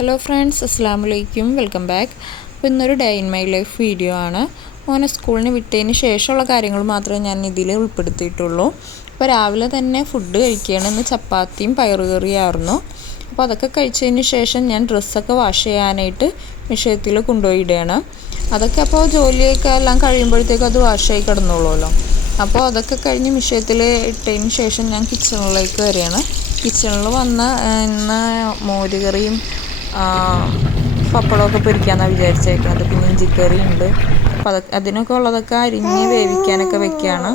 Hello friends, അസ്സാം വലൈക്കും, welcome back. അപ്പോൾ ഇന്നൊരു day in my life video ആണ്. മോനെ സ്കൂളിന് വിട്ടതിന് ശേഷമുള്ള കാര്യങ്ങൾ മാത്രമേ ഞാൻ ഇതിൽ ഉൾപ്പെടുത്തിയിട്ടുള്ളൂ. അപ്പോൾ രാവിലെ തന്നെ ഫുഡ് കഴിക്കുകയാണ്. ഇന്ന് ചപ്പാത്തിയും പയറുകറിയായിരുന്നു. അപ്പോൾ അതൊക്കെ കഴിച്ചതിന് ശേഷം ഞാൻ ഡ്രസ്സൊക്കെ വാഷ് ചെയ്യാനായിട്ട് മിഷ്യത്തിൽ കൊണ്ടുപോയിടുകയാണ്. അതൊക്കെ അപ്പോൾ ജോലിയൊക്കെ എല്ലാം കഴിയുമ്പോഴത്തേക്കും അത് വാഷായി കിടന്നോളുമല്ലോ. അപ്പോൾ അതൊക്കെ കഴിഞ്ഞ് മിഷ്യത്തിൽ ഇട്ടതിന് ശേഷം ഞാൻ കിച്ചണിലേക്ക് വരികയാണ്. കിച്ചണിൽ വന്ന് ഇന്ന് മോരുകറിയും പപ്പടമൊക്കെ പൊരിക്കാമെന്നാണ് വിചാരിച്ചേക്കുന്നത്. പിന്നെ ഇഞ്ചിക്കറി ഉണ്ട്. അപ്പോൾ അതിനൊക്കെ ഉള്ളതൊക്കെ അരിഞ്ഞ് വേവിക്കാനൊക്കെ വെക്കുകയാണ്.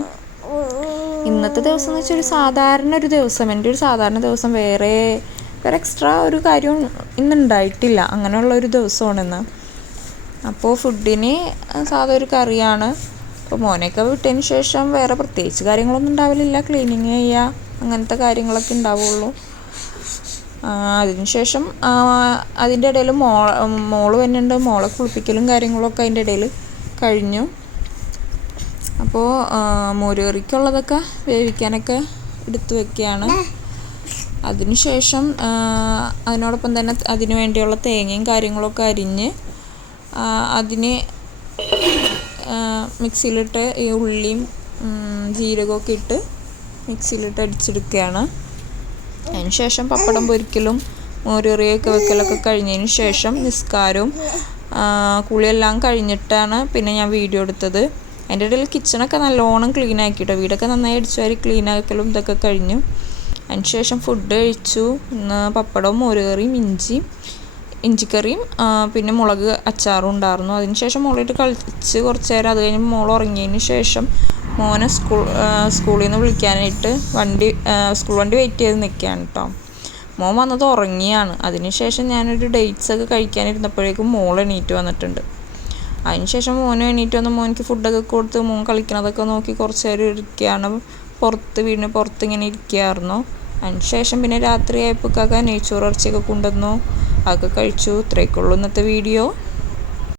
ഇന്നത്തെ ദിവസം എന്ന് വെച്ചാൽ ഒരു ദിവസം, എൻ്റെ ഒരു സാധാരണ ദിവസം വേറെ എക്സ്ട്രാ ഒരു കാര്യവും ഇന്നുണ്ടായിട്ടില്ല. അങ്ങനെയുള്ള ഒരു ദിവസമാണ് ഇന്ന്. അപ്പോൾ ഫുഡിന് സാധാ ഒരു കറിയാണ്. അപ്പോൾ മോനെയൊക്കെ വിട്ടതിന് ശേഷം വേറെ പ്രത്യേകിച്ച് കാര്യങ്ങളൊന്നും ഉണ്ടാവില്ല. ക്ലീനിങ് ചെയ്യുക, അങ്ങനത്തെ കാര്യങ്ങളൊക്കെ ഉണ്ടാവുള്ളൂ. അതിനുശേഷം അതിൻ്റെ ഇടയിൽ മോള് വരുന്നുണ്ട്. മോളെ കുളിപ്പിക്കലും കാര്യങ്ങളൊക്കെ അതിൻ്റെ ഇടയിൽ കഴിഞ്ഞു. അപ്പോൾ മോരുകറിക്കുള്ളതൊക്കെ വേവിക്കാനൊക്കെ എടുത്തു വയ്ക്കുകയാണ്. അതിനുശേഷം അതിനോടൊപ്പം തന്നെ അതിന് വേണ്ടിയുള്ള തേങ്ങയും കാര്യങ്ങളൊക്കെ അരിഞ്ഞ് അതിന് മിക്സിയിലിട്ട് ഈ ഉള്ളിയും ജീരകമൊക്കെ ഇട്ട് മിക്സിയിലിട്ട് അടിച്ചെടുക്കുകയാണ്. അതിന് ശേഷം പപ്പടം പൊരിക്കലും മോരുകറിയൊക്കെ വെക്കലൊക്കെ കഴിഞ്ഞതിന് ശേഷം നിസ്കാരവും കുളിയെല്ലാം കഴിഞ്ഞിട്ടാണ് പിന്നെ ഞാൻ വീഡിയോ എടുത്തത്. അതിൻ്റെ ഇടയിൽ കിച്ചണൊക്കെ നല്ലോണം ക്ലീൻ ആക്കിയിട്ടോ. വീടൊക്കെ നന്നായി അടിച്ചു വാരി ക്ലീൻ ആക്കലും ഇതൊക്കെ കഴിഞ്ഞു. അതിന് ശേഷം ഫുഡ് കഴിച്ചു. പപ്പടവും മോരുകറിയും ഇഞ്ചിക്കറിയും പിന്നെ മുളക് അച്ചാറും ഉണ്ടായിരുന്നു. അതിന് ശേഷം മോളായിട്ട് കളിച്ച് കുറച്ച് നേരം. അത് കഴിഞ്ഞ് മോൾ ഉറങ്ങിയതിന് ശേഷം മോനെ സ്കൂളിൽ നിന്ന് വിളിക്കാനായിട്ട് സ്കൂൾ വണ്ടി വെയിറ്റ് ചെയ്ത് നിൽക്കുകയാണ് കേട്ടോ. മോൻ വന്നത് ഉറങ്ങിയാണ്. അതിനുശേഷം ഞാനൊരു ഡേറ്റ്സൊക്കെ കഴിക്കാനിരുന്നപ്പോഴേക്കും മോൾ എണീറ്റ് വന്നിട്ടുണ്ട്. അതിനുശേഷം മോനും എണീറ്റ് വന്ന് മോനിക്ക് ഫുഡൊക്കെ കൊടുത്ത് മോൻ കളിക്കണതൊക്കെ നോക്കി കുറച്ച് നേരം ഇരിക്കുകയാണ്. വീടിന് പുറത്ത് ഇങ്ങനെ ഇരിക്കുകയായിരുന്നു. അതിനുശേഷം പിന്നെ രാത്രി ആയപ്പോഴൊക്കെ നെയ്ച്ചോറ് ഇറച്ചിയൊക്കെ കൊണ്ടുവന്നു. അതൊക്കെ കഴിച്ചു. ഇത്രയൊക്കെ ഉള്ളൂ ഇന്നത്തെ വീഡിയോ.